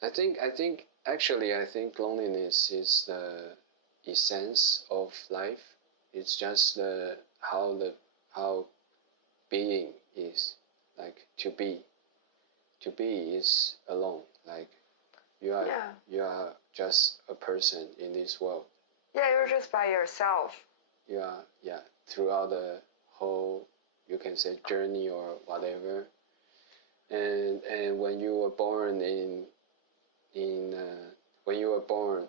I think loneliness is the essence of life. It's just how being is, like to be. To be is alone. Like you are just a person in this world. Yeah, you're just by yourself. You are throughout the whole, you can say, journey or whatever. And when you were born when you were born,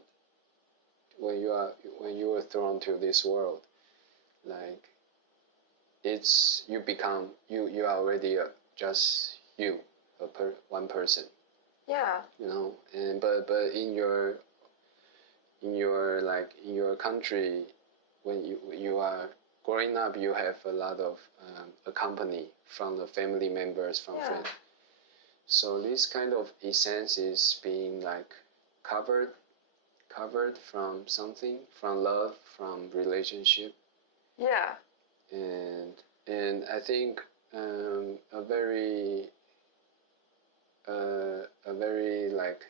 when you were thrown to this world, like you are already just one person. Yeah. And but in your country, when you are growing up, you have a lot of accompany from the family members, from friends. So this kind of essence is being like covered from something, from love, from relationship. Yeah. And I think a very like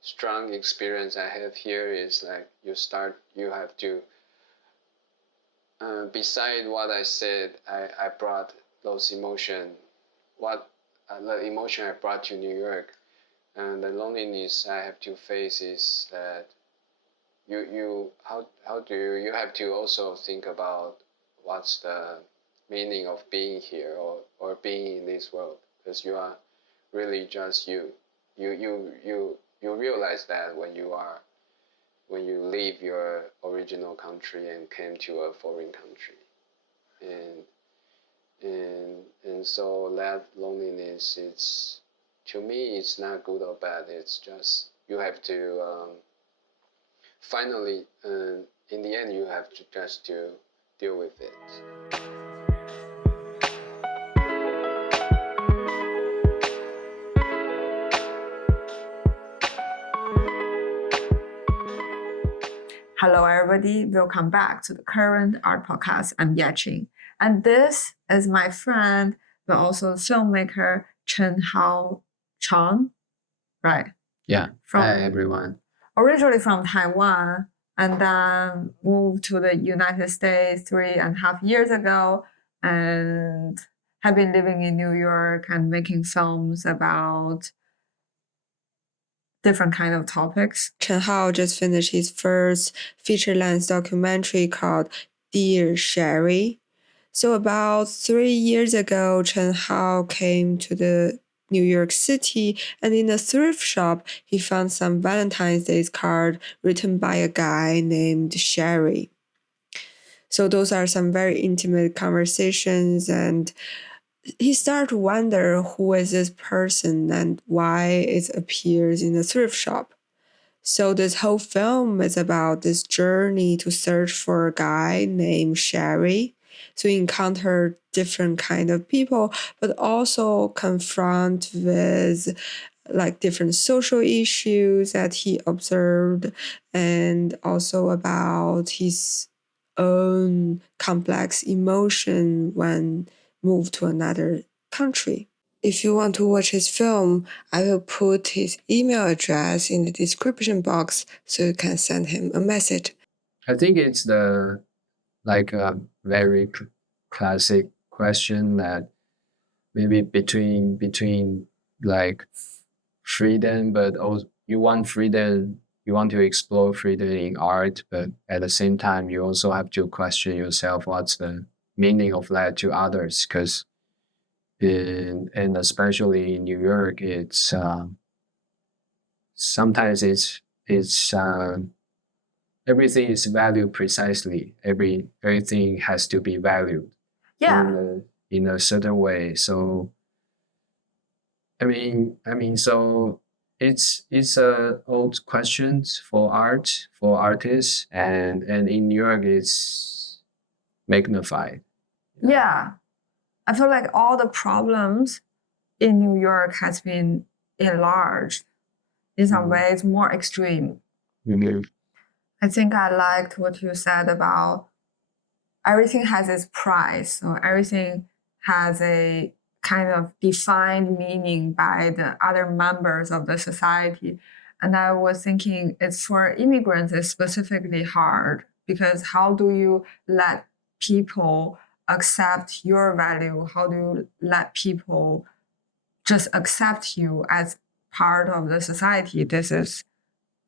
strong experience I have here is like you have to beside what I said, I brought those the emotion I brought to New York, and the loneliness I have to face is that you have to also think about what's the meaning of being here or being in this world, because you are really just you realize that when you leave your original country and came to a foreign country, and so that loneliness, to me it's not good or bad. It's just you have to finally in the end you have to just to deal with it. Hello, everybody. Welcome back to the Current Art Podcast. I'm Yaching. And this is my friend, but also filmmaker Chenhao Chang. Right? Yeah. Hi, everyone. Originally from Taiwan, and then moved to the United States 3.5 years ago, and have been living in New York and making films about different kind of topics. Chenhao just finished his first feature-length documentary called Dear Sherry. So about 3 years ago, Chenhao came to the New York City, and in a thrift shop, he found some Valentine's Day card written by a guy named Sherry. So those are some very intimate conversations, and he started to wonder who is this person and why it appears in a thrift shop. So this whole film is about this journey to search for a guy named Sherry, to encounter different kind of people, but also confront with like different social issues that he observed, and also about his own complex emotion when moved to another country. If you want to watch his film, I will put his email address in the description box so you can send him a message. I think it's a very classic question that maybe between like freedom, but also you want freedom, you want to explore freedom in art, but at the same time you also have to question yourself what's the meaning of that to others, because and especially in New York, it's sometimes it's everything is valued precisely. Everything has to be valued. Yeah. In a certain way. So so it's old questions for artists, and in New York it's magnified. Yeah. I feel like all the problems in New York has been enlarged in some ways, more extreme. Mm-hmm. I think I liked what you said about everything has its price, or everything has a kind of defined meaning by the other members of the society. And I was thinking it's for immigrants, it's specifically hard because how do you let people accept your value? How do you let people just accept you as part of the society? This is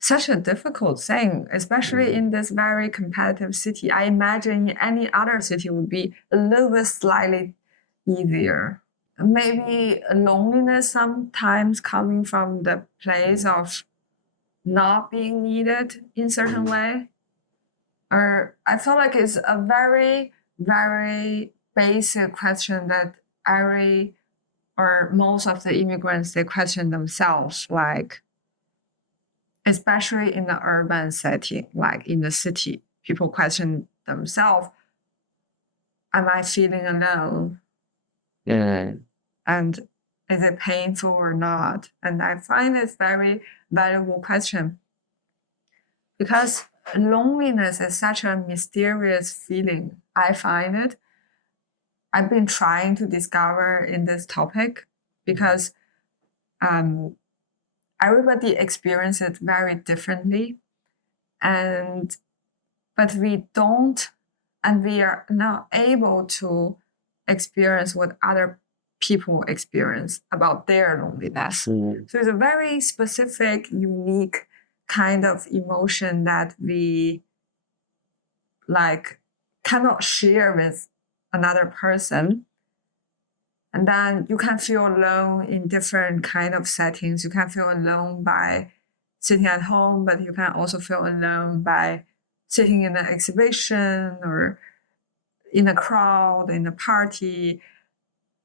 such a difficult thing, especially in this very competitive city. I imagine in any other city would be a little bit slightly easier. Maybe loneliness sometimes coming from the place of not being needed in certain way. Or I feel like it's a very, very basic question that every or most of the immigrants they question themselves, like especially in the urban setting, like in the city, people question themselves, am I feeling alone? Yeah. And is it painful or not? And I find this very valuable question because loneliness is such a mysterious feeling. I find it. I've been trying to discover in this topic because everybody experiences it very differently. But we don't, and we are not able to experience what other people experience about their loneliness. So it's a very specific, unique kind of emotion that we like cannot share with another person. And then you can feel alone in different kind of settings. You can feel alone by sitting at home, but you can also feel alone by sitting in an exhibition or in a crowd, in a party.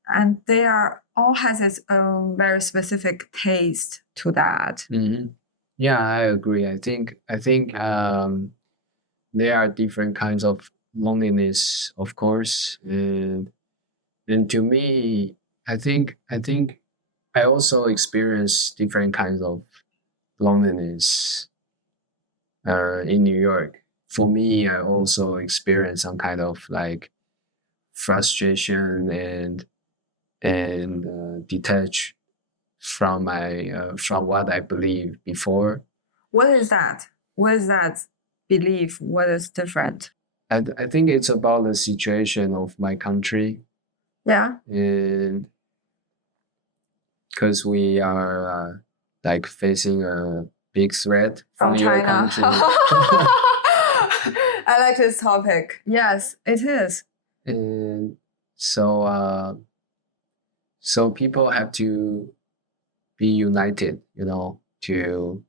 And they are all has its own very specific taste to that. Yeah, I agree. I think there are different kinds of loneliness, of course, and to me, I think I also experience different kinds of loneliness in New York. For me, I also experience some kind of like frustration and detach from my from what I believe before. What is that? What is that belief? What is different? I think it's about the situation of my country, Yeah. and because we are like facing a big threat From from your China. country. I like this topic. Yes, it is. And so so people have to be united, to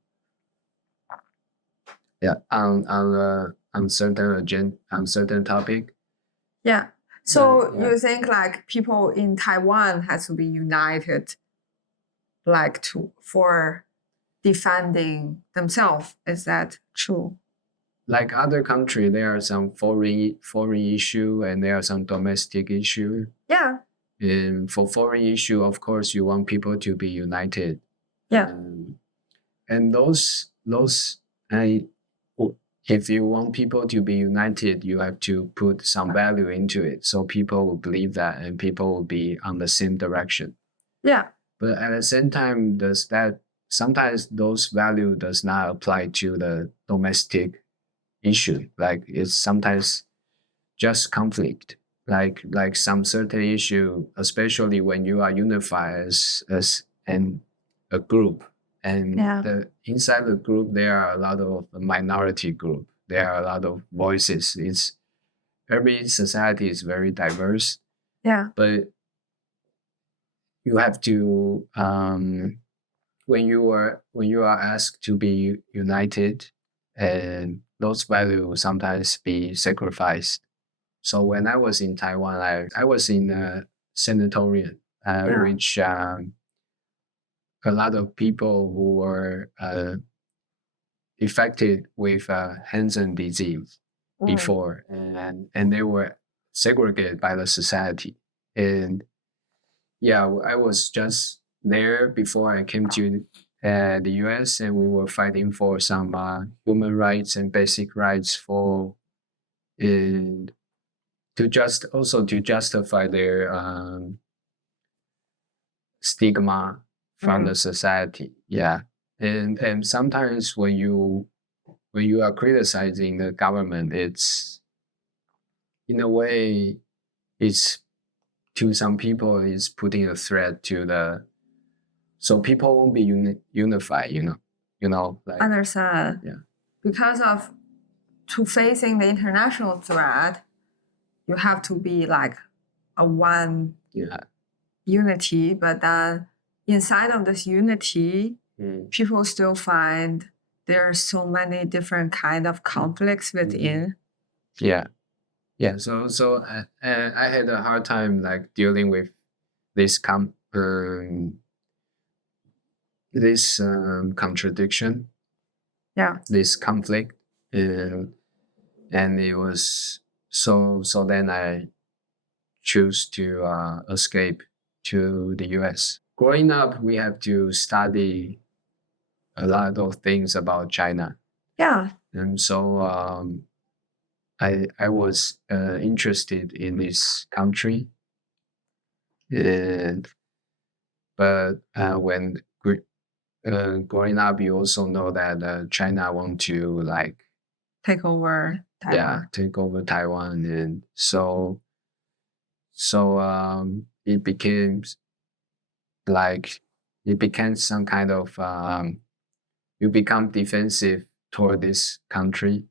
on a uncertain topic. Yeah. So Yeah. you think like people in Taiwan has to be united, like for defending themselves. Is that true? Like other country, there are some foreign issue and there are some domestic issue. Yeah. And for foreign issue, of course, you want people to be united. Yeah. And if you want people to be united, you have to put some value into it, so people will believe that and people will be on the same direction. Yeah. But at the same time, does that sometimes those value does not apply to the domestic issue. Like it's sometimes just conflict. Like some certain issue, especially when you are unified as a group, and inside the group there are a lot of minority group. There are a lot of voices. It's every society is very diverse. Yeah. But you have to when you are asked to be united, and those values sometimes be sacrificed. So when I was in Taiwan, I was in a sanatorium, which a lot of people who were affected with Hansen disease before, and they were segregated by the society. And yeah, I was just there before I came to the US, and we were fighting for some human rights and basic rights for and to justify stigma from the society. Yeah. And sometimes when you are criticizing the government, it's in a way it's to some people it's putting a threat to the so people won't be unified, like Understand. yeah. Because of to facing the international threat, you have to be like a one Yeah. unity, but then inside of this unity, people still find there are so many different kind of conflicts within. Yeah. Yeah. So I had a hard time like dealing with this this contradiction, Yeah. this conflict, and it was so then I choose to escape to the US. Growing up, we have to study a lot of things about China. Yeah. And so I was interested in this country. And, but when growing up, you also know that China want to like take over Taiwan. take over Taiwan, and so it became like it became some kind of you become defensive toward this country.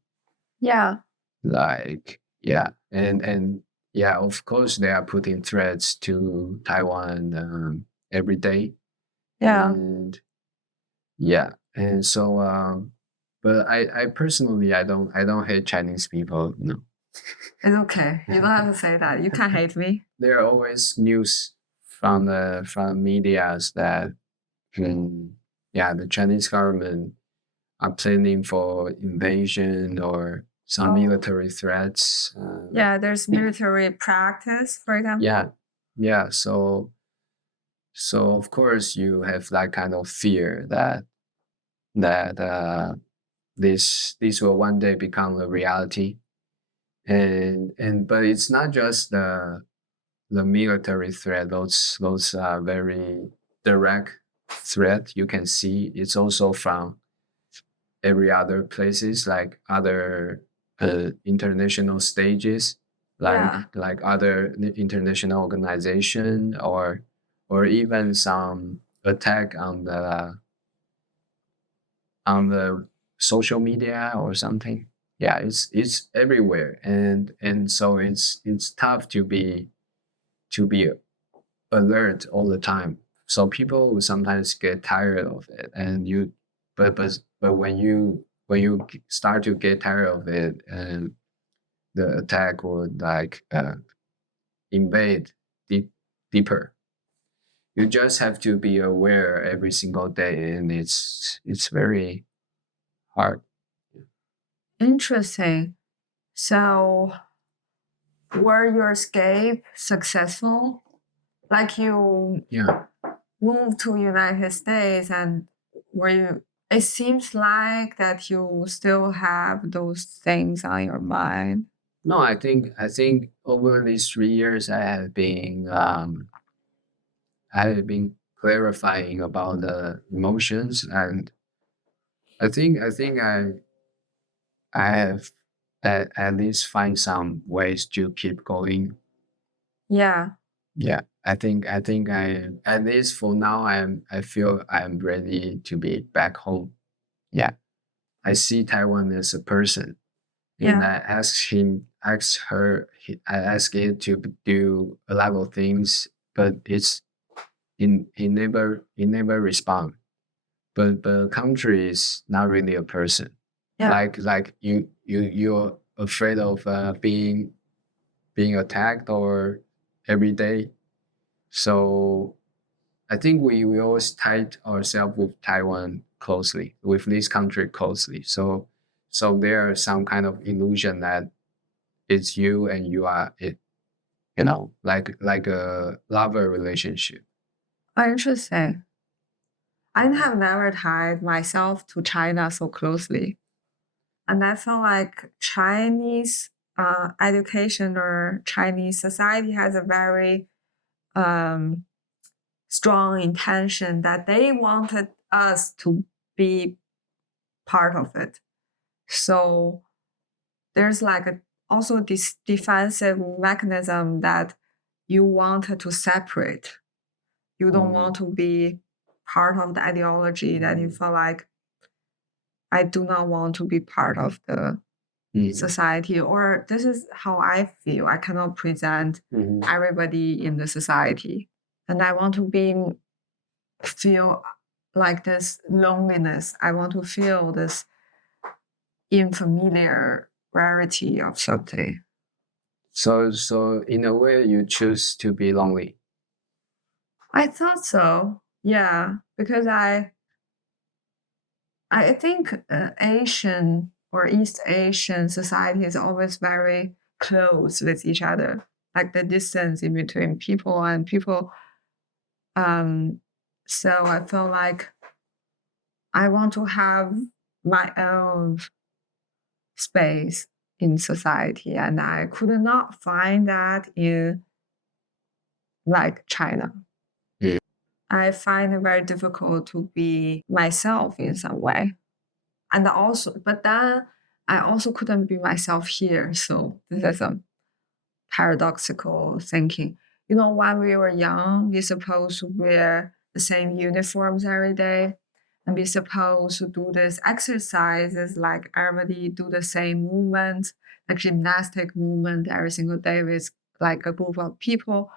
Yeah. Like yeah, and yeah, of course they are putting threats to Taiwan every day. Yeah. And yeah, and so but I personally I don't hate Chinese people. No, It's okay. You don't have to say that. You can't hate me. there are always news from medias that yeah, the Chinese government are planning for invasion or some military threats. Yeah, there's military practice, for example. Yeah, yeah. So of course you have that kind of fear that this will one day become a reality, and but it's not just the military threat. Those are very direct threat you can see. It's also from every other places like other international stages like other international organization or even some attack on the social media or something. Yeah, it's everywhere, and so it's tough to be alert all the time. So people will sometimes get tired of it, and you, but when you start to get tired of it, and the attack would like invade deeper. You just have to be aware every single day, and it's very hard. Interesting. So, were your escape successful? Like you Yeah. moved to United States and were you it seems like that you still have those things on your mind. No, I think over these 3 years I have been clarifying about the emotions, and I think I have at least find some ways to keep going. Yeah. Yeah, I think I at least for now I feel I'm ready to be back home. Yeah, I see Taiwan as a person, and Yeah. I ask her, I ask it to do a lot of things, but it's he never respond. But country is not really a person. Yeah. Like you're afraid of being attacked or every day. So I think we always tied ourselves with Taiwan closely, with this country closely. So there is some kind of illusion that it's you and you are it, like a lover relationship. Oh, interesting. I have never tied myself to China so closely. And I feel like Chinese education or Chinese society has a very um, strong intention that they wanted us to be part of it. So there's like also this defensive mechanism that you wanted to separate. You don't want to be part of the ideology that you feel like I do not want to be part of the society, or this is how I feel. I cannot present everybody in the society. And I want to feel like this loneliness. I want to feel this unfamiliarity of something. So in a way, you choose to be lonely. I thought so. Yeah, because I think Asian or East Asian society is always very close with each other. Like the distance in between people and people. So I feel like I want to have my own space in society, and I could not find that in like China. I find it very difficult to be myself in some way. And also, but then I also couldn't be myself here. So this is a paradoxical thinking. You know, when we were young, we're supposed to wear the same uniforms every day. And we're supposed to do these exercises, like everybody do the same movement, like gymnastic movement every single day with like a group of people.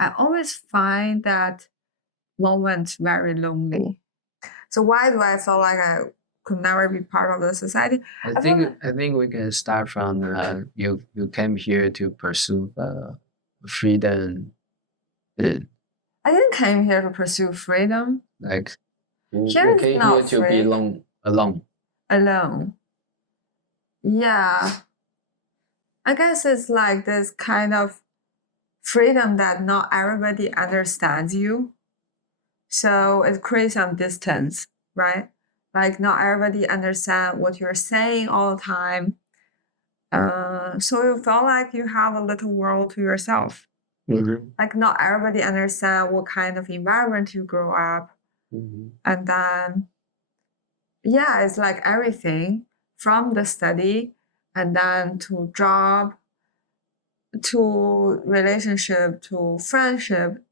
I always find that moment very lonely. So why do I feel like I could never be part of the society? I think we can start from you came here to pursue freedom. I didn't came here to pursue freedom. Like Here you is came not here to be free. alone. Alone. Yeah. I guess it's like this kind of freedom that not everybody understands you. So it creates some distance, right? Like not everybody understand what you're saying all the time. So you feel like you have a little world to yourself. Like not everybody understand what kind of environment you grow up. And then, yeah, it's like everything from the study and then to job, to relationship, to friendship.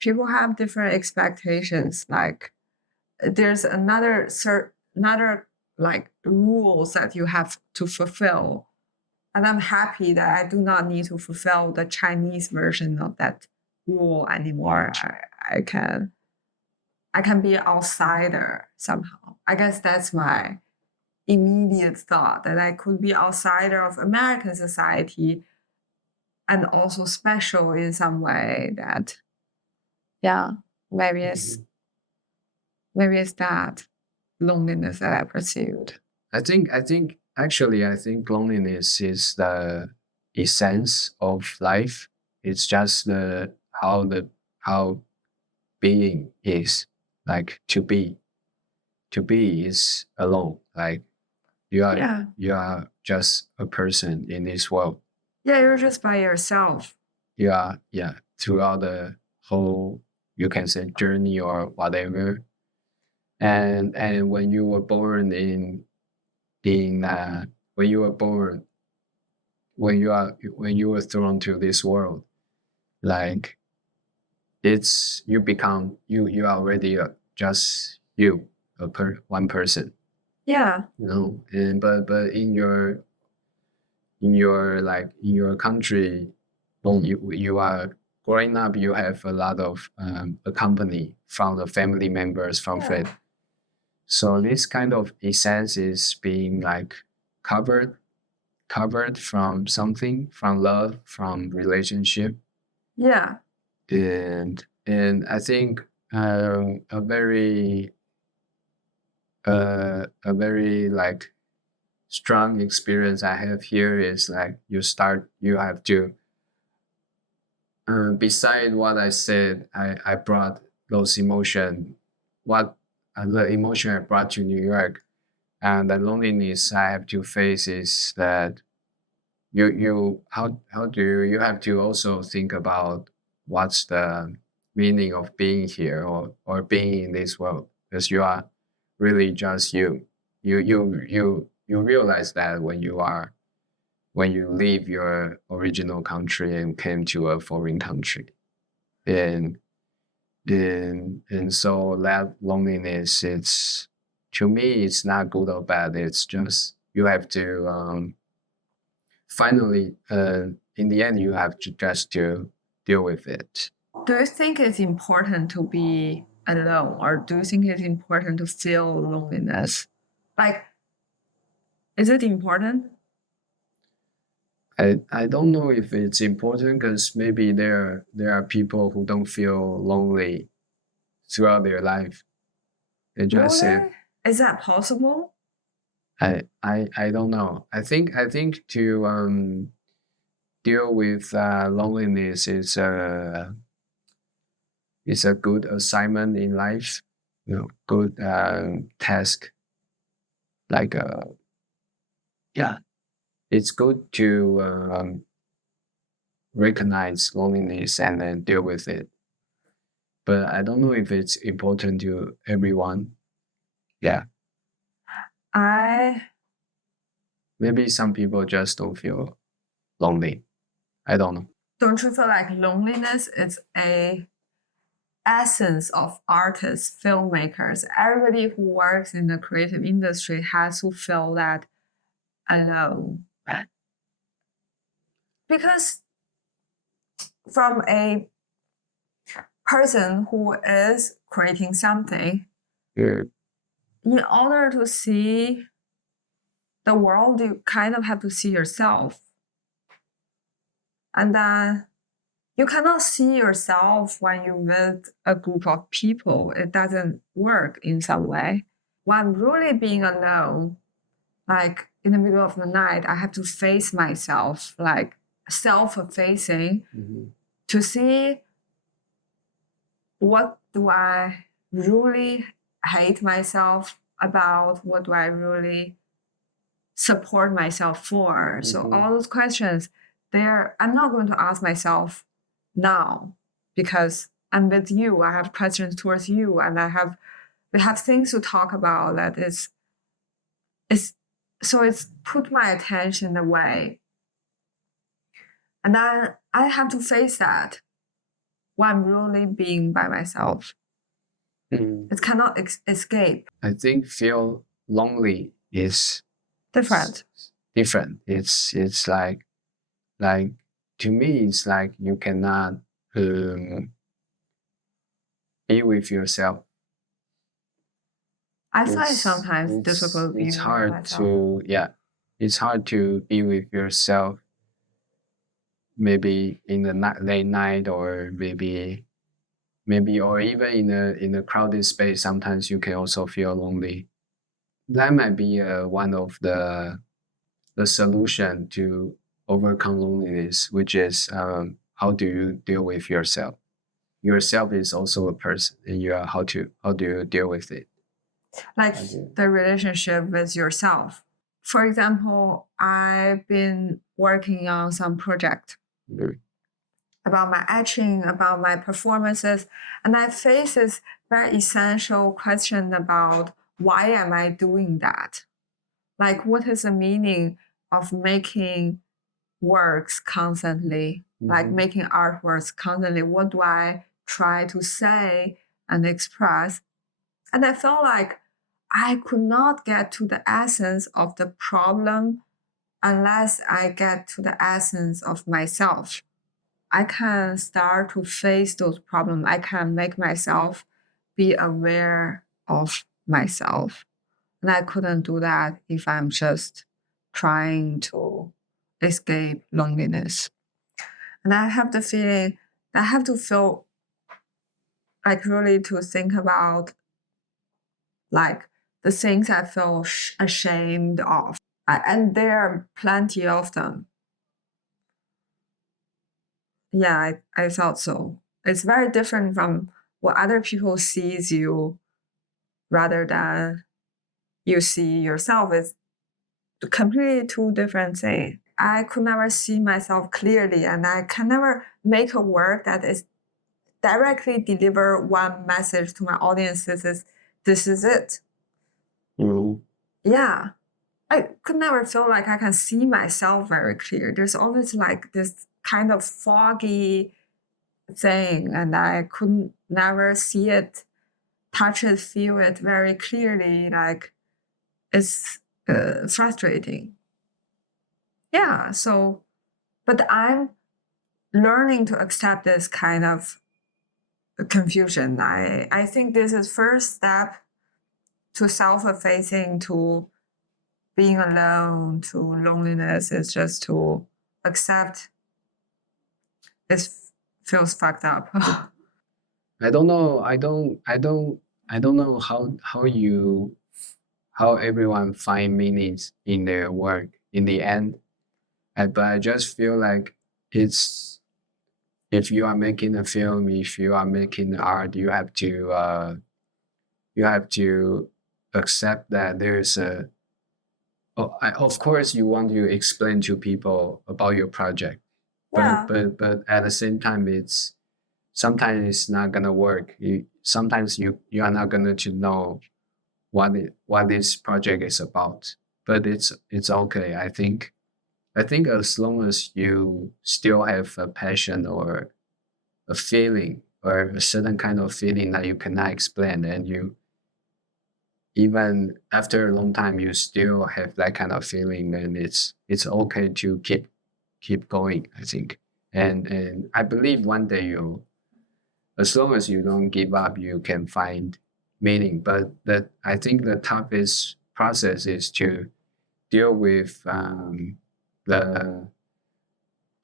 People have different expectations. Like there's another like rules that you have to fulfill. And I'm happy that I do not need to fulfill the Chinese version of that rule anymore. I can be an outsider somehow. I guess that's my immediate thought, that I could be outsider of American society and also special in some way. That, yeah, maybe it's that loneliness that I pursued. I think actually I think loneliness is the essence of life. It's just how being is, like to be is alone. Like you are just a person in this world. Yeah, you're just by yourself. Yeah, throughout the whole, you can say, journey or whatever. And when you were born when you were born, when you were thrown to this world, like you become you are already just one person. Yeah. You know, and but in your country, when you are growing up, you have a lot of a company from the family members, from friends. So this kind of essence is being like covered from something, from love, from relationship. Yeah. And I think a very like strong experience I have here is like you have to beside what I said, I brought those emotion, what the emotion I brought to New York, and the loneliness I have to face is that how do you have to also think about what's the meaning of being here or being in this world, because you are really just you. You realize that when you leave your original country and came to a foreign country. And and so that loneliness, it's, to me, it's not good or bad. It's just you have to finally, in the end, you have to just to deal with it. Do you think it's important to be alone, or do you think it's important to feel loneliness? Like, is it important? I don't know if it's important, because maybe there are people who don't feel lonely throughout their life. They just say, Really? Is that possible? I don't know. I think to deal with loneliness is a good assignment in life. You know, good task. Like yeah, it's good to recognize loneliness and then deal with it. But I don't know if it's important to everyone. Yeah, I maybe some people just don't feel lonely. I don't know. don't you feel like loneliness is a essence of artists, filmmakers, everybody who works in the creative industry has to feel that alone. Because from a person who is creating something, Yeah. in order to see the world, you kind of have to see yourself. And then you cannot see yourself when you meet a group of people. It doesn't work in some way. When I'm really being alone, like in the middle of the night, I have to face myself, like self-facing, to see what do I really hate myself about, what do I really support myself for. So all those questions, I'm not going to ask myself now, because I'm with you. I have questions towards you, and we have things to talk about that is so it's put my attention away. And then I have to face that when I'm really being by myself. It cannot escape. I think feel lonely is Different. different. It's like to me, it's like you cannot be with yourself. I find it sometimes difficult being It's with hard myself. to, yeah, it's hard to be with yourself. Maybe in the late night, or maybe or even in a crowded space. Sometimes you can also feel lonely. That might be one of the solution to overcome loneliness, which is how do you deal with yourself? Yourself is also a person, and how do you deal with it? Like the relationship with yourself. For example, I've been working on some project about my etching, about my performances, and I face this very essential question about why am I doing that? Like, what is the meaning of making works constantly, like making artworks constantly? What do I try to say and express? And I felt like I could not get to the essence of the problem unless I get to the essence of myself. I can start to face those problems. I can make myself be aware of myself. And I couldn't do that if I'm just trying to escape loneliness. And I have the feeling I have to feel like really to think about like the things I feel ashamed of. And there are plenty of them. Yeah, I felt so. It's very different from what other people sees you rather than you see yourself. It's completely two different things. I could never see myself clearly, and I can never make a work that directly deliver one message to my audience. This is it. Mm. Yeah. I could never feel like I can see myself very clear. There's always like this kind of foggy thing, and I could never see it, touch it, feel it very clearly. Like it's frustrating. Yeah. So, but I'm learning to accept this kind of confusion. I think this is first step to self-effacing, to being alone, to loneliness, is just to accept it feels fucked up. I don't know. I don't know how everyone find meanings in their work in the end. But I just feel like it's if you are making a film, if you are making art, you have to accept that there's a. Of course, you want to explain to people about your project, Yeah. but at the same time, it's sometimes it's not gonna work. Sometimes you are not gonna to know what this project is about. But it's okay. I think as long as you still have a passion or a feeling or a certain kind of feeling that you cannot explain, and you even after a long time you still have that kind of feeling, then it's okay to keep going. I think, and I believe one day you, as long as you don't give up, you can find meaning. But that I think the toughest process is to deal with the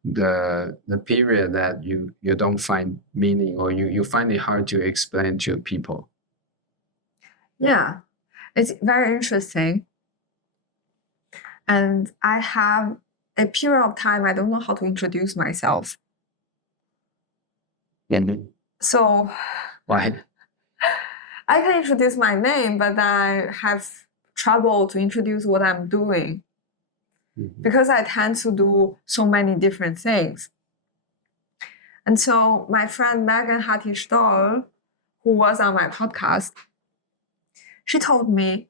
the period that you don't find meaning or you find it hard to explain to people. Yeah. It's very interesting. And I have a period of time I don't know how to introduce myself. And So why? I can introduce my name, but I have trouble to introduce what I'm doing because I tend to do so many different things. And so my friend Megan Hattie-Stoll, who was on my podcast, she told me,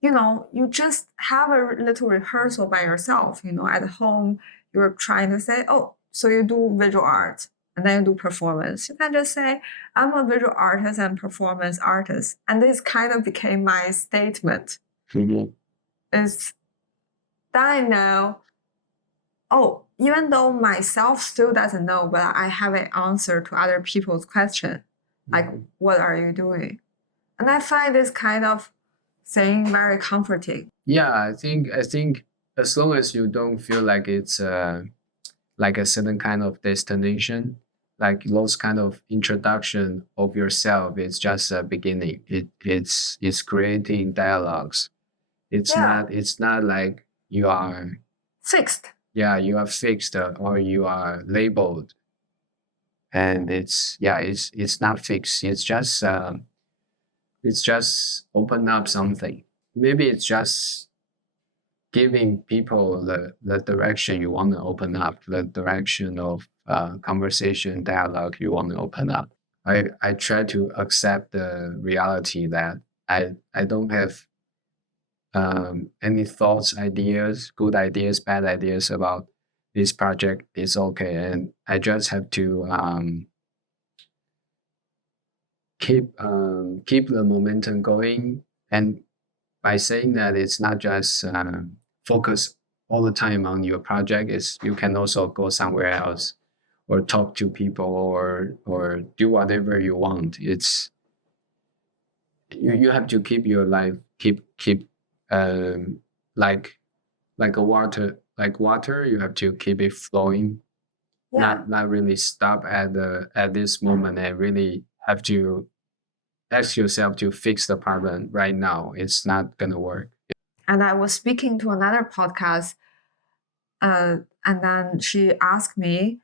you just have a little rehearsal by yourself, at home, you're trying to say, oh, so you do visual art and then you do performance. You can just say, I'm a visual artist and performance artist. And this kind of became my statement. Is that I know, oh, even though myself still doesn't know, but I have an answer to other people's question, like, what are you doing? And I find this kind of thing very comforting. Yeah, I think as long as you don't feel like it's like a certain kind of destination, like those kind of introduction of yourself, it's just a beginning. It's creating dialogues. Yeah. It's not like you are Fixed. yeah, you are fixed or you are labeled. And it's not fixed. It's just open up something. Maybe it's just giving people the direction you want to open up, the direction of conversation, dialogue you want to open up. I try to accept the reality that I don't have any thoughts, ideas, good ideas, bad ideas about this project. It's okay. And I just have to keep the momentum going. And by saying that, it's not just focus all the time on your project. Is you can also go somewhere else, or talk to people, or do whatever you want. It's you have to keep your life keep um, like like water. You have to keep it flowing. Yeah. Not really stop at this moment and really have to ask yourself to fix the problem right now. It's not gonna work. And I was speaking to another podcast, and then she asked me,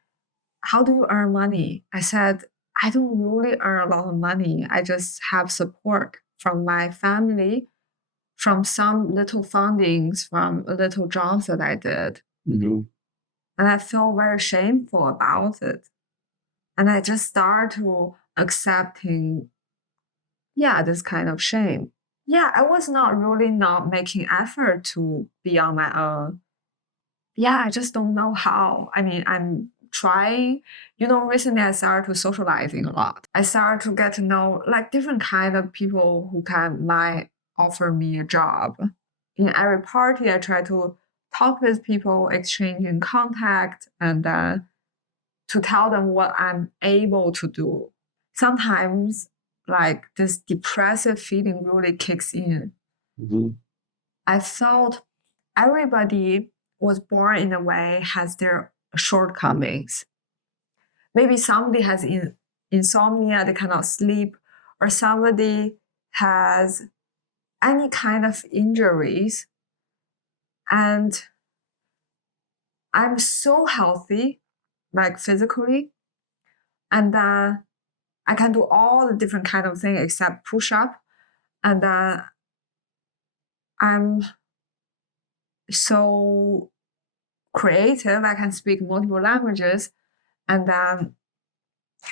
how do you earn money? I said, I don't really earn a lot of money. I just have support from my family, from some little fundings, from little jobs that I did. Mhm. And I feel very shameful about it. And I just start to accepting, this kind of shame. Yeah, I was not making effort to be on my own. Yeah, I just don't know how. I mean, I'm trying. Recently I started to socializing a lot. I started to get to know like different kind of people who might offer me a job. In every party, I try to talk with people, exchanging contact, and to tell them what I'm able to do. Sometimes, like this depressive feeling really kicks in. Mm-hmm. I thought everybody was born in a way has their shortcomings. Maybe somebody has insomnia, they cannot sleep, or somebody has any kind of injuries. And I'm so healthy, like physically, and then I can do all the different kind of things except push up. And then I'm so creative. I can speak multiple languages, and then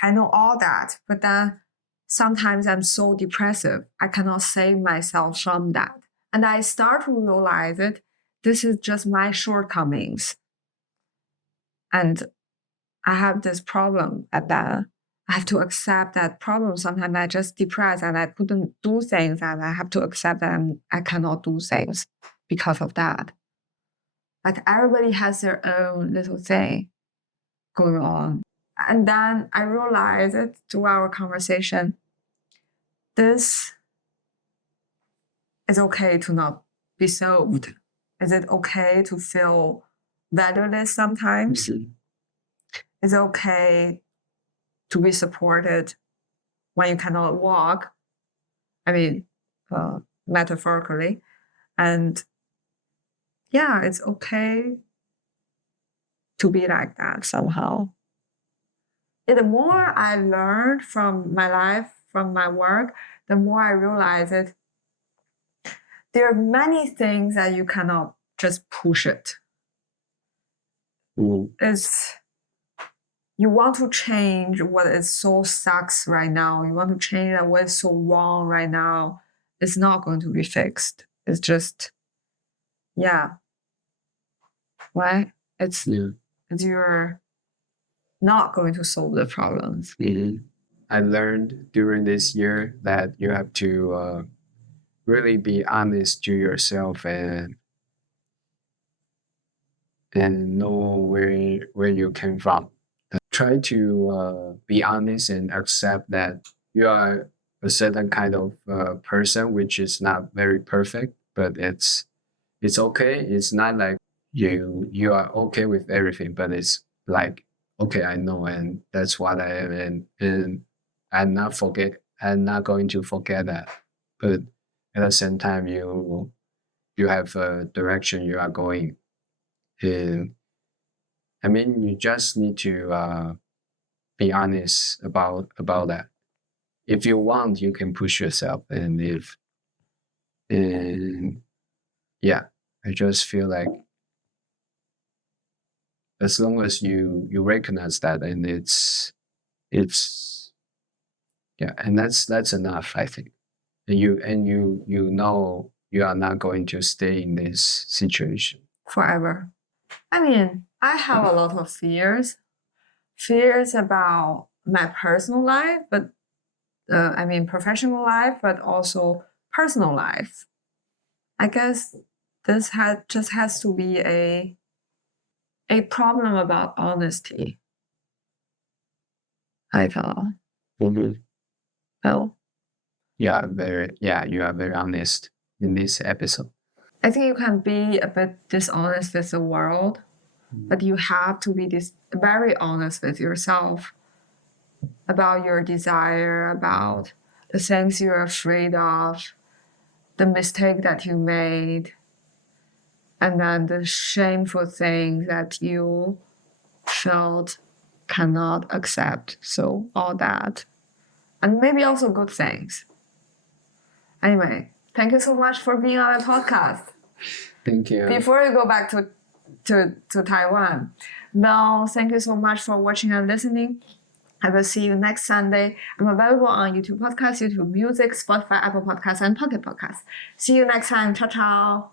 I know all that. But then sometimes I'm so depressive, I cannot save myself from that. And I start to realize that this is just my shortcomings. And I have this problem at that. I have to accept that problem. Sometimes I just depressed and I couldn't do things, and I have to accept that I cannot do things because of that. Like everybody has their own little thing going on. And then I realized it through our conversation, this is okay to not be solved. Is it okay to feel valueless sometimes? Mm-hmm. Is it okay to be supported when you cannot walk? I mean, metaphorically. And yeah, it's okay to be like that somehow. And the more I learned from my life, from my work, the more I realize that there are many things that you cannot just push it. Mm-hmm. It's you want to change what is so sucks right now. You want to change what is so wrong right now. It's not going to be fixed. It's just, right? It's you're not going to solve the problems. Mm-hmm. I learned during this year that you have to really be honest to yourself and know where you came from. Try to be honest and accept that you are a certain kind of person, which is not very perfect, but it's okay. It's not like you are okay with everything, but it's like okay, I know, and that's what I am, and I'm not going to forget that. But at the same time, you have a direction you are going. And I mean, you just need to be honest about that. If you want, you can push yourself, and yeah, I just feel like as long as you recognize that, and it's yeah, and that's enough, I think. And you know you are not going to stay in this situation Forever. I mean, I have a lot of fears about my personal life, but professional life, but also personal life. I guess this has to be a problem about honesty. I feel. Mhm. Oh, Yeah, you are very honest in this episode. I think you can be a bit dishonest with the world, but you have to be very honest with yourself about your desire, about the things you're afraid of, the mistake that you made, and then the shameful things that you felt cannot accept. So all that. And maybe also good things. Anyway, thank you so much for being on the podcast. Thank you. Before you go back to Taiwan, Mel, thank you so much for watching and listening. I will see you next Sunday. I'm available on YouTube Podcast, YouTube Music, Spotify, Apple Podcasts, and Pocket Podcasts. See you next time. Ciao, ciao.